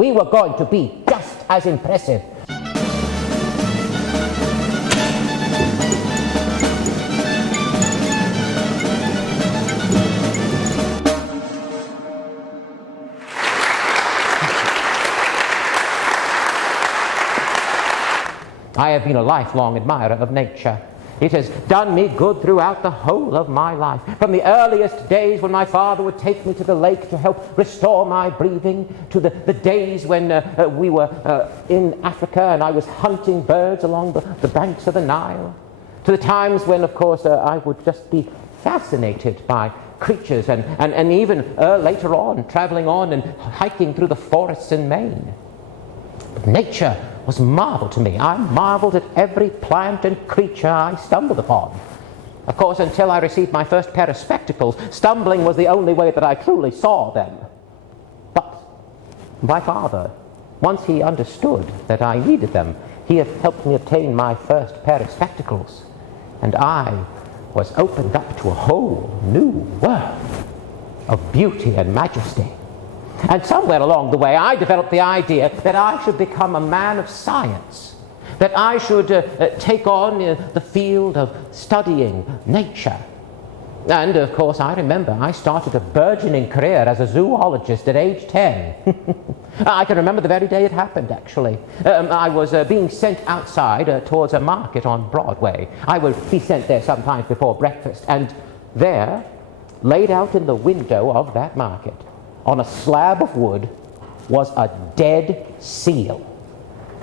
we were going to be just as impressive. I have been a lifelong admirer of nature. It has done me good throughout the whole of my life. From the earliest days when my father would take me to the lake to help restore my breathing, to the days when we were in Africa and I was hunting birds along the banks of the Nile, to the times when, of course, I would just be fascinated by creatures, and even later on, traveling on and hiking through the forests in Maine. But nature was marvel to me. I marveled at every plant and creature I stumbled upon. Of course, until I received my first pair of spectacles, stumbling was the only way that I truly saw them. But my father, once he understood that I needed them, he had helped me obtain my first pair of spectacles, and I was opened up to a whole new world of beauty and majesty. And somewhere along the way, I developed the idea that I should become a man of science, that I should take on the field of studying nature. And, of course, I remember I started a burgeoning career as a zoologist at age 10. I can remember the very day it happened, actually. I was being sent outside towards a market on Broadway. I would be sent there sometimes before breakfast, and there, laid out in the window of that market, on a slab of wood, was a dead seal.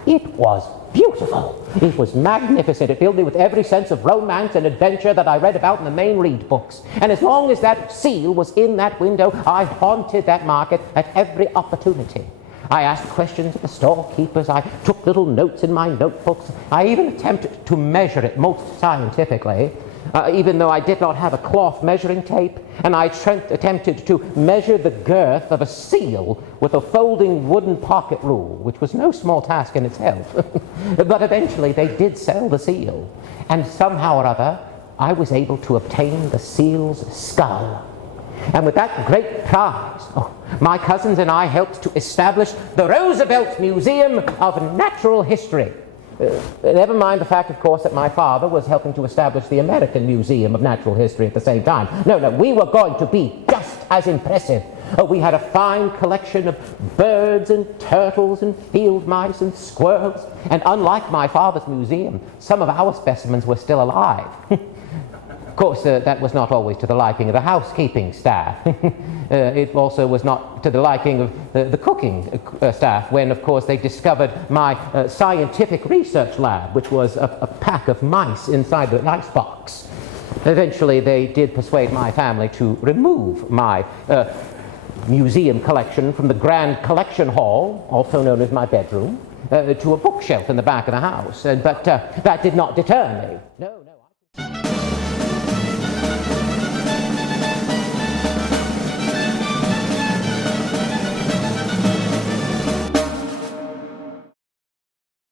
It was beautiful. It was magnificent. It filled me with every sense of romance and adventure that I read about in the Maine Read books. And as long as that seal was in that window, I haunted that market at every opportunity. I asked questions of the storekeepers. I took little notes in my notebooks. I even attempted to measure it most scientifically, even though I did not have a cloth measuring tape, and I attempted to measure the girth of a seal with a folding wooden pocket rule, which was no small task in itself. But eventually they did sell the seal, and somehow or other I was able to obtain the seal's skull. And with that great prize, my cousins and I helped to establish the Roosevelt Museum of Natural History. Never mind the fact, of course, that my father was helping to establish the American Museum of Natural History at the same time. No, we were going to be just as impressive. We had a fine collection of birds and turtles and field mice and squirrels, and unlike my father's museum, some of our specimens were still alive. Of course, that was not always to the liking of the housekeeping staff. It also was not to the liking of the cooking staff when, of course, they discovered my scientific research lab, which was a pack of mice inside the icebox. Eventually, they did persuade my family to remove my museum collection from the Grand Collection Hall, also known as my bedroom, to a bookshelf in the back of the house. But that did not deter me. No.